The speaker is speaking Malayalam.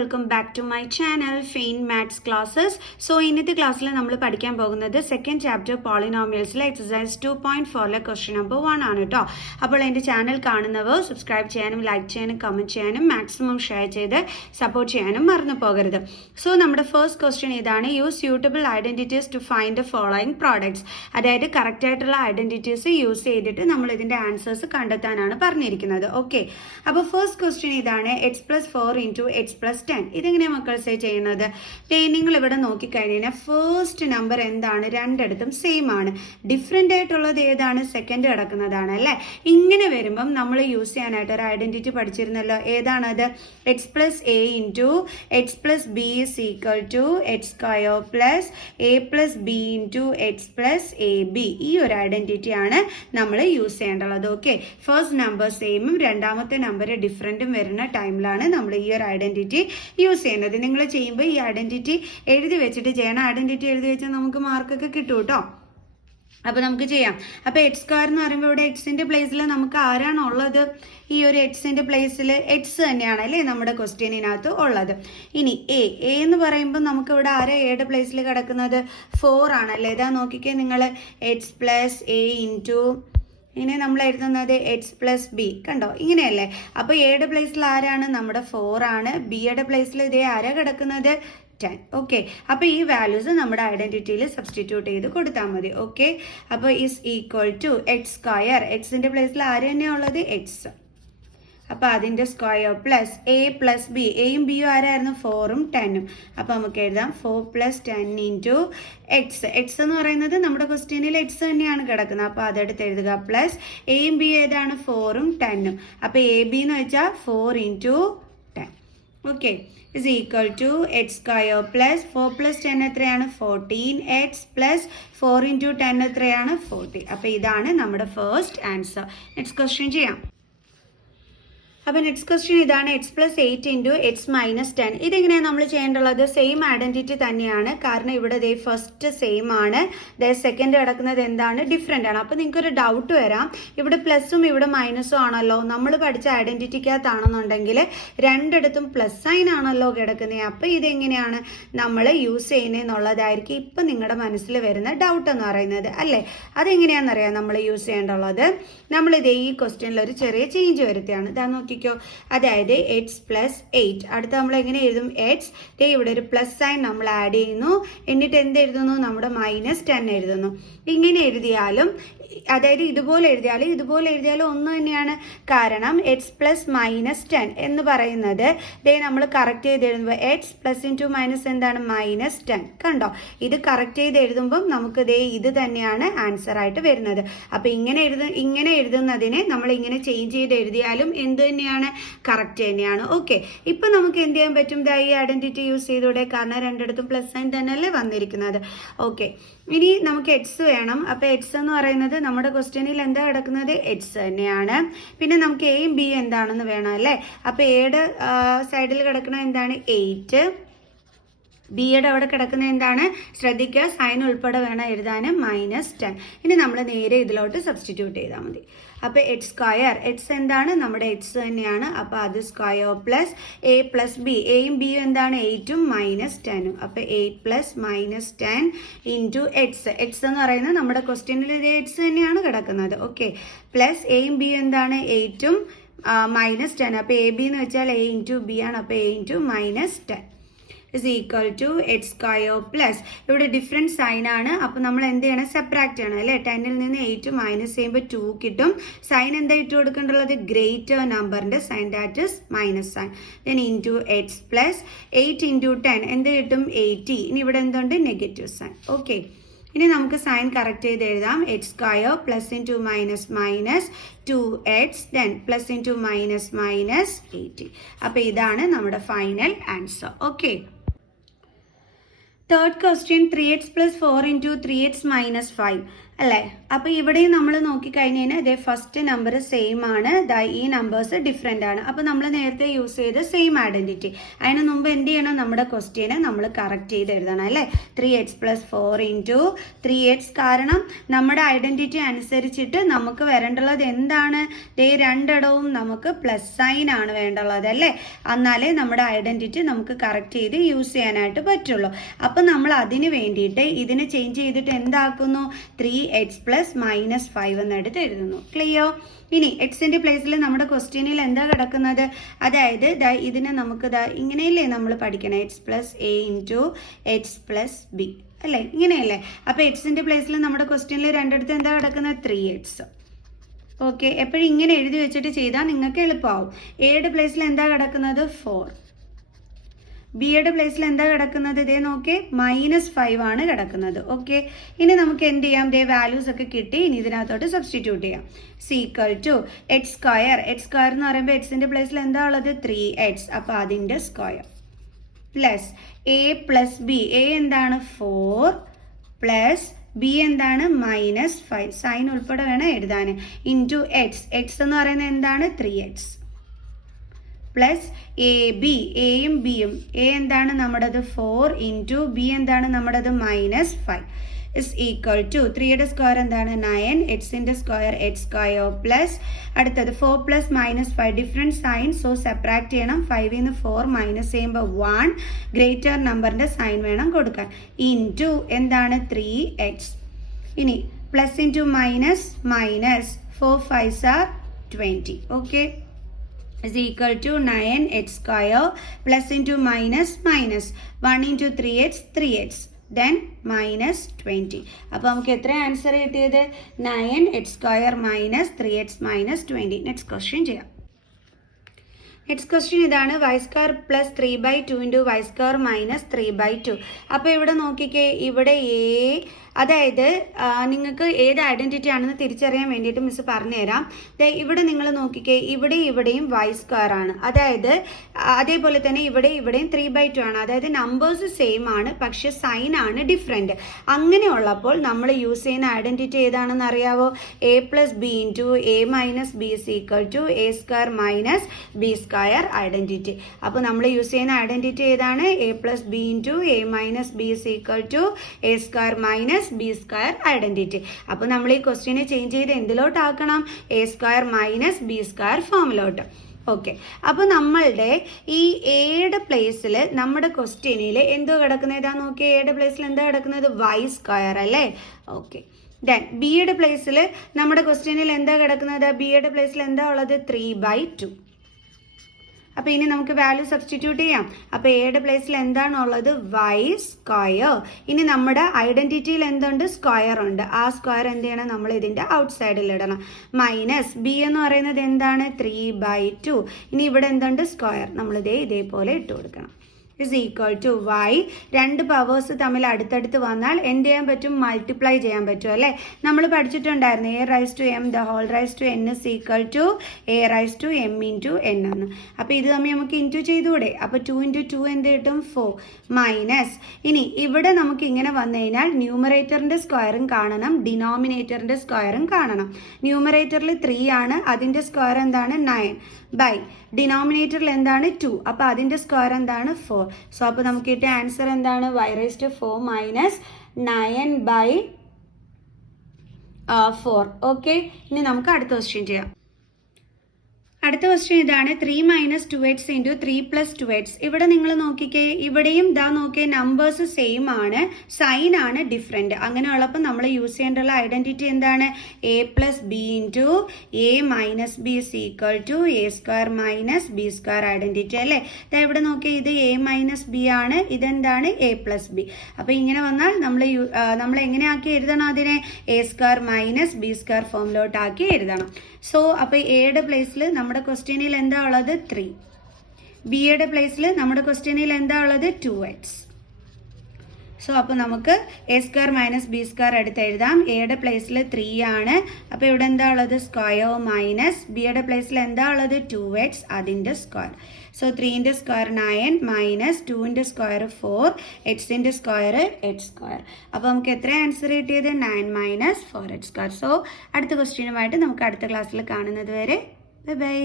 Welcome back to my channel fine maths classes. So ഇന്നത്തെ ക്ലാസ്സിൽ നമ്മൾ പഠിക്കാൻ പോകുന്നത് സെക്കൻഡ് ചാപ്റ്റർ പോളിനോമിയൽസിലെ എക്സസൈസ് 2.4 ക്വസ്റ്റ്യൻ നമ്പർ 1 ആണ് കേട്ടോ. അപ്പോൾ എൻ്റെ ചാനൽ കാണുന്നവർ സബ്സ്ക്രൈബ് ചെയ്യാനും ലൈക്ക് ചെയ്യാനും കമൻറ്റ് ചെയ്യാനും മാക്സിമം ഷെയർ ചെയ്ത് സപ്പോർട്ട് ചെയ്യാനും മറന്നു പോകരുത്. സോ നമ്മുടെ ഫസ്റ്റ് ക്വസ്റ്റ്യൻ ഇതാണ്, use suitable identities to find the following products. അതായത് കറക്റ്റ് ആയിട്ടുള്ള ഐഡൻറ്റിറ്റീസ് യൂസ് ചെയ്തിട്ട് നമ്മൾ ഇതിൻ്റെ ആൻസേഴ്സ് കണ്ടെത്താനാണ് പറഞ്ഞിരിക്കുന്നത്. ഓക്കെ, അപ്പോൾ ഫസ്റ്റ് ക്വസ്റ്റ്യൻ ഇതാണ്, x plus 4 into x plus 10. ഇതെങ്ങനെയാണ് മക്കൾസേ ചെയ്യുന്നത്? നിങ്ങൾ ഇവിടെ നോക്കിക്കഴിഞ്ഞാൽ ഫസ്റ്റ് നമ്പർ എന്താണ്? രണ്ടിടത്തും സെയിം ആണ്. ഡിഫറെൻ്റ് ആയിട്ടുള്ളത് ഏതാണ്? സെക്കൻഡ് കിടക്കുന്നതാണ് അല്ലേ. ഇങ്ങനെ വരുമ്പം നമ്മൾ യൂസ് ചെയ്യാനായിട്ട് ഒരു ഐഡൻറ്റിറ്റി പഠിച്ചിരുന്നല്ലോ. ഏതാണത്? X plus a into x plus b is equal to x square plus a plus b into x plus a b. ഈ ഒരു ഐഡൻറ്റിറ്റി ആണ് നമ്മൾ യൂസ് ചെയ്യേണ്ടത്. ഓക്കെ, ഫസ്റ്റ് നമ്പർ സെയിമും രണ്ടാമത്തെ നമ്പർ ഡിഫറെൻറ്റും വരുന്ന ടൈമിലാണ് നമ്മൾ ഈ ഒരു ഐഡൻറ്റിറ്റി യൂസ് ചെയ്യുന്നത്. നിങ്ങൾ ചെയ്യുമ്പോൾ ഈ ഐഡൻറ്റിറ്റി എഴുതി വെച്ചിട്ട് ചെയ്യണം. ഐഡൻറ്റിറ്റി എഴുതി വെച്ചാൽ നമുക്ക് മാർക്കൊക്കെ കിട്ടും കേട്ടോ. അപ്പോൾ നമുക്ക് ചെയ്യാം. അപ്പോൾ എക്സ് സ്ക്വയർ എന്ന് പറയുമ്പോൾ ഇവിടെ എക്സിൻ്റെ പ്ലേസിൽ നമുക്ക് ആരാണ് ഉള്ളത്? ഈ ഒരു എക്സിൻ്റെ പ്ലേസിൽ എക്സ് തന്നെയാണ് അല്ലേ നമ്മുടെ ക്വസ്റ്റ്യനിനകത്ത് ഉള്ളത്. ഇനി എ എന്ന് പറയുമ്പോൾ നമുക്ക് ഇവിടെ ആരാ എയുടെ പ്ലേസിൽ കിടക്കുന്നത്? 4 ആണല്ലേ. ഇതാ നോക്കിക്കേ നിങ്ങൾ, എക്സ് പ്ലസ് എ ഇൻറ്റു ഇങ്ങനെ നമ്മൾ എഴുതുന്നത് എക്സ് പ്ലസ് ബി. കണ്ടോ, ഇങ്ങനെയല്ലേ. അപ്പോൾ എയുടെ പ്ലേസിൽ ആരാണ്? നമ്മുടെ 4 ആണ്. ബിയുടെ പ്ലേസിൽ ഇതേ ആരാ കിടക്കുന്നത്? 10. ഓക്കെ, അപ്പോൾ ഈ വാല്യൂസ് നമ്മുടെ ഐഡൻറ്റിറ്റിയിൽ സബ്സ്റ്റിറ്റ്യൂട്ട് ചെയ്ത് കൊടുത്താൽ മതി. ഓക്കെ, അപ്പോൾ is equal to x square, എക്സിൻ്റെ പ്ലേസിൽ ആര് തന്നെയാണ് ഉള്ളത്? എക്സ്. അപ്പോൾ അതിൻ്റെ square plus a plus b. എയും ബിയും ആരായിരുന്നു? 4ഉം 10ഉം. അപ്പോൾ നമുക്ക് എഴുതാം 4 + 10 ഇൻറ്റു എക്സ്. എക്സ് എന്ന് പറയുന്നത് നമ്മുടെ ക്വസ്റ്റ്യനിൽ എക്സ് തന്നെയാണ് കിടക്കുന്നത്. അപ്പോൾ അതെടുത്ത് എഴുതുക. പ്ലസ് എയും ബി ഏതാണ്? 4ഉം 10ഉം. അപ്പോൾ എ ബി എന്ന് വെച്ചാൽ 4 into 10. Okay, is equal to x square plus 4 + 10 എത്രയാണ്? 14. എക്സ് പ്ലസ് 4 ഇൻറ്റു 10 എത്രയാണ്? 40. അപ്പോൾ ഇതാണ് നമ്മുടെ ഫസ്റ്റ് ആൻസർ. നെക്സ്റ്റ് ക്വസ്റ്റ്യൻ ചെയ്യാം. അപ്പോൾ നെക്സ്റ്റ് ക്വസ്റ്റ്യൻ ഇതാണ്, x plus 8 into X minus 10. ഇതെങ്ങനെയാണ് നമ്മൾ ചെയ്യേണ്ടത്? സെയിം ഐഡൻറ്റിറ്റി തന്നെയാണ്. കാരണം ഇവിടെ ദേ ഫസ്റ്റ് സെയിം ആണ്, ദേ സെക്കൻഡ് കിടക്കുന്നത് എന്താണ്? ഡിഫറെൻ്റ് ആണ്. അപ്പോൾ നിങ്ങൾക്കൊരു ഡൗട്ട് വരാം, ഇവിടെ പ്ലസും ഇവിടെ മൈനസും ആണല്ലോ. നമ്മൾ പഠിച്ച ഐഡൻറ്റിറ്റിക്കകത്താണെന്നുണ്ടെങ്കിൽ രണ്ടിടത്തും പ്ലസ് സൈൻ ആണല്ലോ കിടക്കുന്നത്. അപ്പോൾ ഇതെങ്ങനെയാണ് നമ്മൾ യൂസ് ചെയ്യുന്നതെന്നുള്ളതായിരിക്കും ഇപ്പം നിങ്ങളുടെ മനസ്സിൽ വരുന്ന ഡൗട്ട് എന്ന് പറയുന്നത് അല്ലേ. അതെങ്ങനെയാണെന്നറിയാം നമ്മൾ യൂസ് ചെയ്യേണ്ടുള്ളത്. നമ്മളിതേ ഈ ക്വസ്റ്റ്യനിൽ ഒരു ചെറിയ ചേഞ്ച് വരുത്തിയാണ്. ഇതാ നോക്കിക്കോ, അതായത് എക്സ് പ്ലസ് 8. അടുത്ത നമ്മൾ എങ്ങനെ എഴുതും? എക്സ്, ഇവിടെ ഒരു പ്ലസ് സൈൻ നമ്മൾ ആഡ് ചെയ്യുന്നു, എന്നിട്ട് എന്ത് എഴുതുന്നു? നമ്മുടെ -10 എഴുതുന്നു. ഇങ്ങനെ എഴുതിയാലും, അതായത് ഇതുപോലെ എഴുതിയാലും ഒന്ന് തന്നെയാണ്. കാരണം എക്സ് പ്ലസ് -10 എന്ന് പറയുന്നത് നമ്മൾ കറക്റ്റ് ചെയ്ത് എഴുതുമ്പോൾ എക്സ് പ്ലസ് ഇൻറ്റു മൈനസ് എന്താണ്? -10. കണ്ടോ, ഇത് കറക്റ്റ് ചെയ്ത് എഴുതുമ്പം നമുക്ക് ഇത് തന്നെയാണ് ആൻസർ ആയിട്ട് വരുന്നത്. അപ്പോൾ ഇങ്ങനെ എഴുതുന്നതിനെ നമ്മൾ ഇങ്ങനെ ചേഞ്ച് ചെയ്ത് എഴുതിയാലും എന്ത് തന്നെയാണ്? കറക്റ്റ് തന്നെയാണ്. ഓക്കെ, ഇപ്പം നമുക്ക് എന്ത് ചെയ്യാൻ പറ്റും? ഈ ഐഡൻറ്റിറ്റി യൂസ് ചെയ്തൂടെ? കാരണം രണ്ടിടത്തും പ്ലസ് സൈൻ തന്നെയല്ലേ വന്നിരിക്കുന്നത്. ഓക്കെ, ഇനി നമുക്ക് എക്സ് വേണം. അപ്പോൾ എക്സ് എന്ന് പറയുന്നത് നമ്മുടെ ക്വസ്റ്റ്യനിൽ എന്താ കിടക്കുന്നത്? എക്സ് തന്നെയാണ്. പിന്നെ നമുക്ക് എയും ബിയും എന്താണെന്ന് വേണം അല്ലേ. അപ്പോൾ എയുടെ സൈഡിൽ കിടക്കുന്ന എന്താണ്? 8. ബിയുടെ അവിടെ കിടക്കുന്ന എന്താണ്? ശ്രദ്ധിക്കുക, സൈൻ ഉൾപ്പെടെ വേണം എഴുതാൻ, -10. ഇനി നമ്മൾ നേരെ ഇതിലോട്ട് സബ്സ്റ്റിറ്റ്യൂട്ട് ചെയ്താൽ മതി. അപ്പോൾ എക്സ് സ്ക്വയർ, എക്സ് എന്താണ്? നമ്മുടെ എക്സ് തന്നെയാണ്. അപ്പോൾ അത് square plus a plus b. എയും ബിയും എന്താണ്? 8ഉം -10ഉം. അപ്പോൾ 8 + -10 ഇൻറ്റു എക്സ്. എക്സ് എന്ന് പറയുന്നത് നമ്മുടെ ക്വസ്റ്റ്യനിൽ ഇത് എക്സ് തന്നെയാണ് കിടക്കുന്നത്. ഓക്കെ, പ്ലസ് എയും ബിയും എന്താണ്? 8ഉം -10. അപ്പോൾ എ ബി എന്ന് വെച്ചാൽ എ ഇൻറ്റു ബി ആണ്. അപ്പോൾ A into -10 is equal to x square plus, ഇവിടെ ഡിഫറെൻറ്റ് സൈൻ ആണ്. അപ്പോൾ നമ്മൾ എന്ത് ചെയ്യണം? സെപ്പറേറ്റ് ചെയ്യണം അല്ലേ. 10ൽ നിന്ന് 8 മൈനസ് ചെയ്യുമ്പോൾ 2 കിട്ടും. സൈൻ എന്താ ഇട്ട് കൊടുക്കേണ്ടുള്ളത്? ഗ്രേറ്റർ നമ്പറിൻ്റെ sign, that is minus sign. Then into x plus 8 into 10 എന്ത് കിട്ടും? 80. ഇനി ഇവിടെ എന്തുണ്ട്? Negative sign. ഓക്കെ, ഇനി നമുക്ക് സൈൻ കറക്റ്റ് ചെയ്ത് എഴുതാം. X square plus into minus minus 2x, then plus into minus minus 80. അപ്പോൾ ഇതാണ് നമ്മുടെ final answer. Okay, third question, 3x + 4 into 3x - 5. അല്ലേ? അപ്പോൾ ഇവിടെയും നമ്മൾ നോക്കിക്കഴിഞ്ഞ് കഴിഞ്ഞാൽ ഇതേ ഫസ്റ്റ് നമ്പർ സെയിം ആണ്, ഈ നമ്പേഴ്സ് ഡിഫറെൻ്റ് ആണ്. അപ്പോൾ നമ്മൾ നേരത്തെ യൂസ് ചെയ്ത് സെയിം ഐഡൻറ്റിറ്റി. അതിന് മുമ്പ് എന്ത് ചെയ്യണം? നമ്മുടെ ക്വസ്റ്റ്യനെ നമ്മൾ കറക്റ്റ് ചെയ്ത് എഴുതണം അല്ലേ? 3x + 4 × 3x. കാരണം നമ്മുടെ ഐഡൻറ്റിറ്റി അനുസരിച്ചിട്ട് നമുക്ക് വരേണ്ടുള്ളത് എന്താണ്? രണ്ടിടവും നമുക്ക് പ്ലസ് സൈൻ ആണ് വേണ്ടുള്ളത് അല്ലേ? എന്നാലേ നമ്മുടെ ഐഡൻറ്റിറ്റി നമുക്ക് കറക്റ്റ് ചെയ്ത് യൂസ് ചെയ്യാനായിട്ട് പറ്റുള്ളൂ. അപ്പോൾ നമ്മൾ അതിന് വേണ്ടിയിട്ട് ഇതിനെ ചേഞ്ച് ചെയ്തിട്ട് എന്താക്കുന്നു? 3x + -5 എന്നെടുത്ത് എഴുതുന്നു. ക്ലിയർ? ഇനി എക്സിൻ്റെ പ്ലേസിൽ നമ്മുടെ ക്വസ്റ്റ്യനിൽ എന്താ കിടക്കുന്നത്? അതായത് ഇതിനെ നമുക്ക് ഇങ്ങനെയല്ലേ നമ്മൾ പഠിക്കണം, x + a × x + b അല്ലേ? ഇങ്ങനെയല്ലേ? അപ്പോൾ എക്സിൻ്റെ പ്ലേസിൽ നമ്മുടെ ക്വസ്റ്റ്യനിൽ രണ്ടിടത്ത് എന്താ കിടക്കുന്നത്? 3x. ഓക്കെ, എപ്പോഴും ഇങ്ങനെ എഴുതി വെച്ചിട്ട് ചെയ്താൽ നിങ്ങൾക്ക് എളുപ്പമാവും. എയുടെ പ്ലേസിൽ എന്താ കിടക്കുന്നത്? 4. ബിയുടെ പ്ലേസിൽ എന്താ കിടക്കുന്നത്? ഇതേ നോക്കേ, -5 ആണ് കിടക്കുന്നത്. ഓക്കെ, ഇനി നമുക്ക് എന്ത് ചെയ്യാം? വാല്യൂസ് ഒക്കെ കിട്ടി. ഇനി ഇതിനകത്തോട്ട് സബ്സ്റ്റിറ്റ്യൂട്ട് ചെയ്യാം. = x² എന്ന് പറയുമ്പോൾ എക്സിൻ്റെ പ്ലേസിൽ എന്താ ഉള്ളത്? 3x. അപ്പോൾ അതിൻ്റെ square plus a + b. a എന്താണ്? 4 പ്ലസ് ബി എന്താണ്? -5. സൈൻ ഉൾപ്പെടെ വേണം എഴുതാൻ. Into X. എക്സ് എന്ന് പറയുന്നത് എന്താണ്? 3x plus a B. എയും ബിയും. എ എന്താണ് നമ്മുടേത്? 4 × ബി എന്താണ് നമ്മുടേത്? -5 ഇസ് ഈക്വൽ ടു 3യുടെ സ്ക്വയർ എന്താണ്? 9. എക്സിൻ്റെ സ്ക്വയർ x² പ്ലസ് അടുത്തത് 4 + -5 ഡിഫറെൻറ്റ് സൈൻ. സോ സെപ്പറേറ്റ് ചെയ്യണം. 5ൽ നിന്ന് 4 മൈനസ് ചെയ്യുമ്പോൾ 1 ഗ്രേറ്റർ നമ്പറിൻ്റെ സൈൻ വേണം കൊടുക്കാൻ. ഇൻറ്റു എന്താണ്? 3x. ഇനി plus into minus minus 4 5s are 20. Okay, is equal to 9x² plus into minus 1 into 3x 3x then -20. അപ്പോൾ നമുക്ക് എത്ര ആൻസർ കിട്ടിയത്? 9x² - 3x - 20. നെക്സ്റ്റ് ക്വസ്റ്റ്യൻ ചെയ്യാം. നെക്സ്റ്റ് ക്വസ്റ്റ്യൻ ഇതാണ്. y² + 3/2 × y² - 3/2. അപ്പോൾ ഇവിടെ നോക്കിക്കേ, ഇവിടെ അതായത് നിങ്ങൾക്ക് ഏത് ഐഡൻറ്റിറ്റി ആണെന്ന് തിരിച്ചറിയാൻ വേണ്ടിയിട്ട് മിസ് പറഞ്ഞുതരാം. ഇവിടെ നിങ്ങൾ നോക്കിക്കേ, ഇവിടെയും y² ആണ്. അതായത് അതേപോലെ തന്നെ ഇവിടെയും 3/2 ആണ്. അതായത് നമ്പേഴ്സ് സെയിം ആണ്, പക്ഷെ സൈൻ ആണ് ഡിഫറെൻറ്റ്. അങ്ങനെയുള്ളപ്പോൾ നമ്മൾ യൂസ് ചെയ്യുന്ന ഐഡൻറ്റിറ്റി ഏതാണെന്ന് അറിയാവോ? a + b × a - b = a² - b² identity. അപ്പോൾ നമ്മൾ യൂസ് ചെയ്യുന്ന ഐഡൻറ്റിറ്റി ഏതാണ്? a + b × a - b = a² - b² identity. അപ്പോൾ നമ്മൾ ഈ ക്വസ്റ്റ്യനെ ചേഞ്ച് ചെയ്ത് എന്തിലോട്ടാക്കണം? a² - b² ഫോമിലോട്ട്. ഓക്കെ, അപ്പോൾ നമ്മളുടെ ഈ എയുടെ പ്ലേസിൽ നമ്മുടെ ക്വസ്റ്റ്യനിൽ എന്തോ കിടക്കുന്നത്? ഇതാ നോക്കി, എയുടെ പ്ലേസിൽ എന്താ കിടക്കുന്നത്? y² അല്ലേ? ഓക്കെ, ദെൻ ബിയുടെ പ്ലേസിൽ നമ്മുടെ ക്വസ്റ്റ്യനിൽ എന്താ കിടക്കുന്നത്? ബിയുടെ പ്ലേസിൽ എന്താ ഉള്ളത്? 3/2. അപ്പോൾ ഇനി നമുക്ക് വാല്യൂ സബ്സ്റ്റിറ്റ്യൂട്ട് ചെയ്യാം. അപ്പോൾ എയുടെ പ്ലേസിൽ എന്താണുള്ളത്? y². ഇനി നമ്മുടെ ഐഡൻറ്റിറ്റിയിൽ എന്തുണ്ട്? സ്ക്വയർ ഉണ്ട്. ആ സ്ക്വയർ എന്ത് ചെയ്യണം? നമ്മൾ ഇതിൻ്റെ ഔട്ട് സൈഡിൽ ഇടണം. മൈനസ് ബി എന്ന് പറയുന്നത് എന്താണ്? 3/2. ഇനി ഇവിടെ എന്തുണ്ട്? സ്ക്വയർ. നമ്മളിതേ ഇതേപോലെ ഇട്ട് കൊടുക്കണം. is equal to y. രണ്ട് പവേഴ്സ് തമ്മിൽ അടുത്തടുത്ത് വന്നാൽ എന്ത് ചെയ്യാൻ പറ്റും? മൾട്ടിപ്ലൈ ചെയ്യാൻ പറ്റും അല്ലേ? നമ്മൾ പഠിച്ചിട്ടുണ്ടായിരുന്നു a⁻m the whole raised to n is equal to a⁻m into n എന്ന്. അപ്പോൾ ഇത് തമ്മിൽ നമുക്ക് ഇൻറ്റു ചെയ്തുകൂടെ? അപ്പോൾ 2 × 2 എന്ത് കിട്ടും? 4 മൈനസ്. ഇനി ഇവിടെ നമുക്ക് ഇങ്ങനെ വന്നു കഴിഞ്ഞാൽ ന്യൂമറേറ്ററിൻ്റെ സ്ക്വയറും കാണണം, ഡിനോമിനേറ്ററിൻ്റെ സ്ക്വയറും കാണണം. ന്യൂമറേറ്ററിൽ 3 ആണ്, അതിൻ്റെ സ്ക്വയർ എന്താണ്? 9 ബൈ ഡിനോമിനേറ്ററിൽ എന്താണ്? 2. അപ്പോൾ അതിൻ്റെ സ്ക്വയർ എന്താണ്? 4. സോ അപ്പോൾ നമുക്ക് കിട്ടിയ ആൻസർ എന്താണ്? y⁻4 - 9/4. ഓക്കെ, ഇനി നമുക്ക് അടുത്ത ക്വസ്റ്റ്യൻ ചെയ്യാം. അടുത്ത ക്വസ്റ്റ്യൻ ഇതാണ്. 3 - 2x × 3 + 2x. ഇവിടെ നിങ്ങൾ നോക്കിക്കേ, ഇവിടെയും നോക്കിയേ, നമ്പേഴ്സ് സെയിം ആണ്, സൈൻ ആണ് ഡിഫറെൻറ്റ്. അങ്ങനെയുള്ളപ്പോൾ നമ്മൾ യൂസ് ചെയ്യേണ്ടുള്ള ഐഡൻറ്റിറ്റി എന്താണ്? a + b × a - b = a² - b² identity അല്ലേ? ഇവിടെ നോക്കിയേ, ഇത് a - b ആണ്, ഇതെന്താണ്? a + b. അപ്പോൾ ഇങ്ങനെ വന്നാൽ നമ്മൾ എങ്ങനെയാക്കി എഴുതണം? അതിനെ a² - b² ഫോമിലോട്ടാക്കി എഴുതണം. സോ അപ്പോൾ എയുടെ പ്ലേസിൽ നമ്മുടെ ക്വസ്റ്റ്യനിൽ എന്താ ഉള്ളത്? 3. ബിയുടെ പ്ലേസിൽ നമ്മുടെ ക്വസ്റ്റ്യനിൽ എന്താ ഉള്ളത്? 2x. സോ അപ്പോൾ നമുക്ക് A square minus B square എടുത്ത് എഴുതാം. എയുടെ പ്ലേസിൽ 3 ആണ്. അപ്പോൾ ഇവിടെ എന്താ ഉള്ളത്? സ്ക്വയർ മൈനസ് ബിയുടെ പ്ലേസിൽ എന്താ ഉള്ളത്? 2x അതിൻ്റെ സ്ക്വയർ. സോ 3ൻ്റെ സ്ക്വയർ 9 മൈനസ് 2ൻ്റെ സ്ക്വയർ 4 എക്സിൻ്റെ സ്ക്വയർ എച്ച് സ്ക്വയർ. അപ്പോൾ നമുക്ക് എത്ര ആൻസർ കിട്ടിയത്? 9 മൈനസ് 4 എച്ച് സ്ക്വയർ. സോ അടുത്ത ക്വസ്റ്റ്യനുമായിട്ട് നമുക്ക് അടുത്ത ക്ലാസ്സിൽ കാണുന്നത് വരെ ബൈ ബൈ.